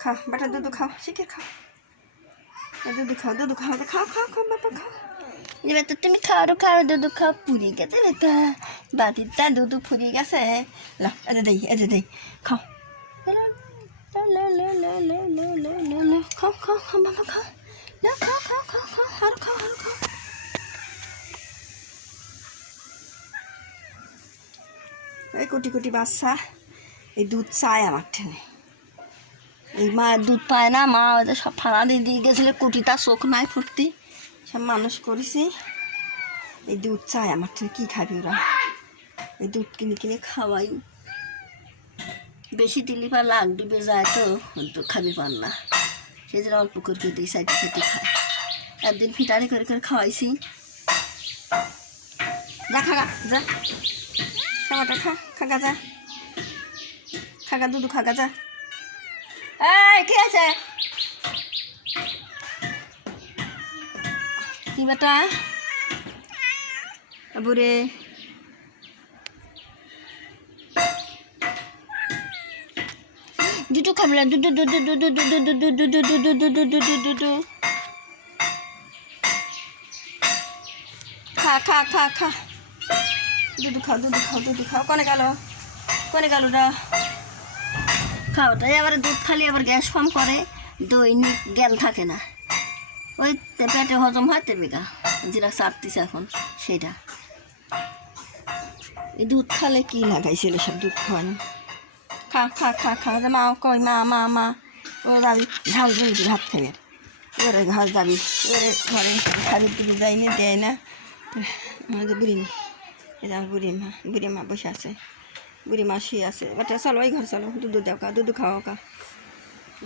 খাও বেটা দুধু খাও শিখে খাও দুধু খাও খাও খাও খাও বাবা খাও এবার তো তুমি খাও দুধু খাও পুড়িয়ে গেছে বেটা বাটিটা দুধু ফুরিয়ে গেছে লা এতে দেই খাও খাও খাও খাও বাবা খাও না খাও খাও খাও খাও আরো খাও আরো খাও এই কোটি কোটি বাচ্চা এই দুধ চায় আমার ঠেনে এই মা দুধ পায় না মা ওদের সব ফাঁড়া দিয়ে গেছিলো কুটিটা চোখ নাই ফুর্তি সব মানুষ করেছি এই দুধ চায় আমার ঠেনে কী খাবি ওরা এই দুধ কিনে কিনে খাওয়াই বেশি দিলি পা লাগ ডুবে যায় তো দুধ খাবি পার না সেই জন্য অল্প করে দিই সাইডে সাইডে খায় একদিন ফিটারি করে করে খাওয়াইছি যা খাগা যা খাবারটা খাগা যা খাগা দুধু খাগা যা এই কি আছে কি বেটা বুড়ে দুধু খাবলা দুধু দুধু দুধু দুধু দুধু দুধু দুধু দুধু দুধু দুধু খা খা খা খা দুধু খাও কনে গেল ওটা খাও তাই আবার দুধ খালি আবার গ্যাস ফর্ম করে দৈনিক জ্ঞান থাকে না ওই পেটে হজম হয় তেবেগা যেটা চাপতিছে এখন সেটা এই দুধ খালে কি লাগাইছিল সব দুধ খাওয়ানো খা খা খা খা মা কই মা ও যাবি ঝাল ঝুলছি ভাত খাবে ওরে ঘর যাবি ওরে ঘরে খাবির দিকে যাইনি দেয় না আমাদের বুড়ি মা বসে আছে বুড়ি মা শুয়ে আছে বেটা চলো ওই ঘর চলো দুধ দেও কা দুধ খাও কা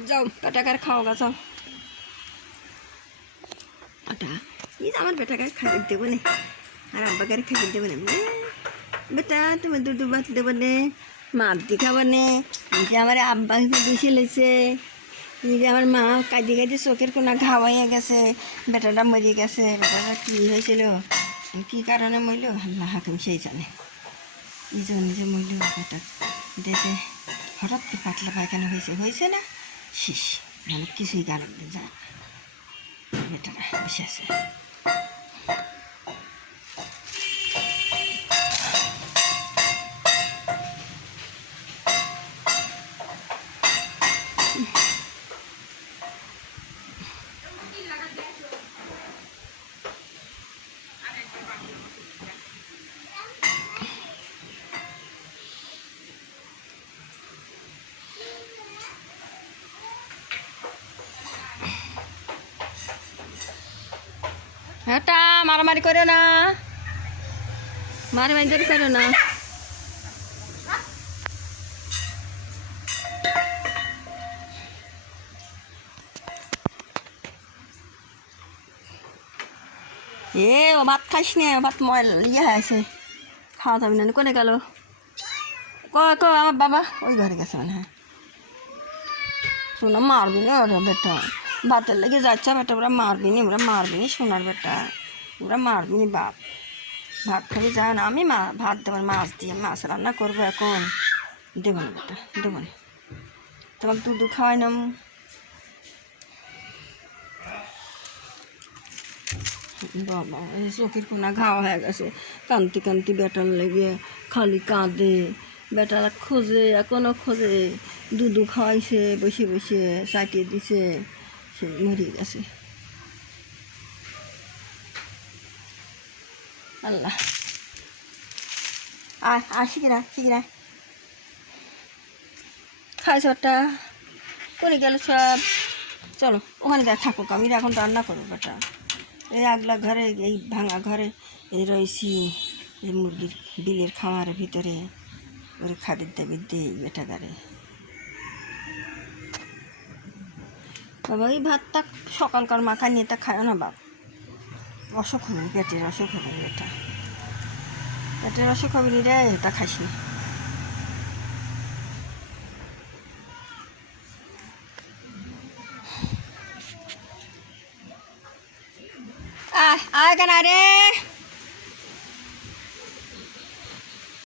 যাও বেটাকার খাও গা চল ওটা আমার বেটাকার খাবার দেবো না আর আব্বাকার খাবার দেবো না বেটা তুমি দুধ ভাত দেবো নে মার দি খাবার নে যে আমার আব্বা বেশি লেগেছে যে আমার মা কাঁদি চোখের কোনা ঘাওয়াইয়া গেছে বেটাটা মরে গেছে বেটাটা কী হয়েছিল কী কারণে মরল আল্লাহ হাকিম সেই জানে নিজে মরল বেটা দেশে হঠাৎ পাতলা পায়খানা হয়েছে না শেষ মানে কিছুই গাল যায় বেটারা বসে আছে হ্যাঁটা মারামারি করো না মারামারি করো না ও ভাত খাইস নে ভাত ইয়ে আছে খাওয়া যাবে না কোনে গেল আমার বাবা ওই ঘরে গেছে মানে হ্যাঁ শোনা মারবি না ওরা বেটা ভাতের লেগে যাচ্ছে বেটা ওরা মারবি নি সোনার বেটা ওরা মারবি নি বাপ ভাত খাবি যায় না আমি ভাত দেবো মাছ দিয়ে মাছ রান্না করবো এখন দেবো না বেটা দেবো না তোমাকে দুধ খাওয়াই না বাবা চোখের কোনা ঘাওয়া হয়ে গেছে কান্তি বেটার লেগে খালি কাঁদে বেটারা খোঁজে এখনও খোঁজে দুধ খাওয়াইছে বসে চাটিয়ে দিছে সে মরে গেছে আল্লাহ শিখিরা খাইছে ওটা করে গেল সব চলো ওখানে যা থাকুক আমি এখন রান্না করবো বেটা এই আগলা ঘরে এই ভাঙা ঘরে এই রয়েছি এই মুরগির বিলের খামারের ভিতরে ওরে খাবির দাবির দিই বেটা গারে বাবা এই ভাতটা সকালকার মাখা নিয়ে তা খায় না বাপ অসুখ হবে পেটের অসুখ হবে এটা পেটের অসুখ হবে রে তা খাইস না আয় কেন রে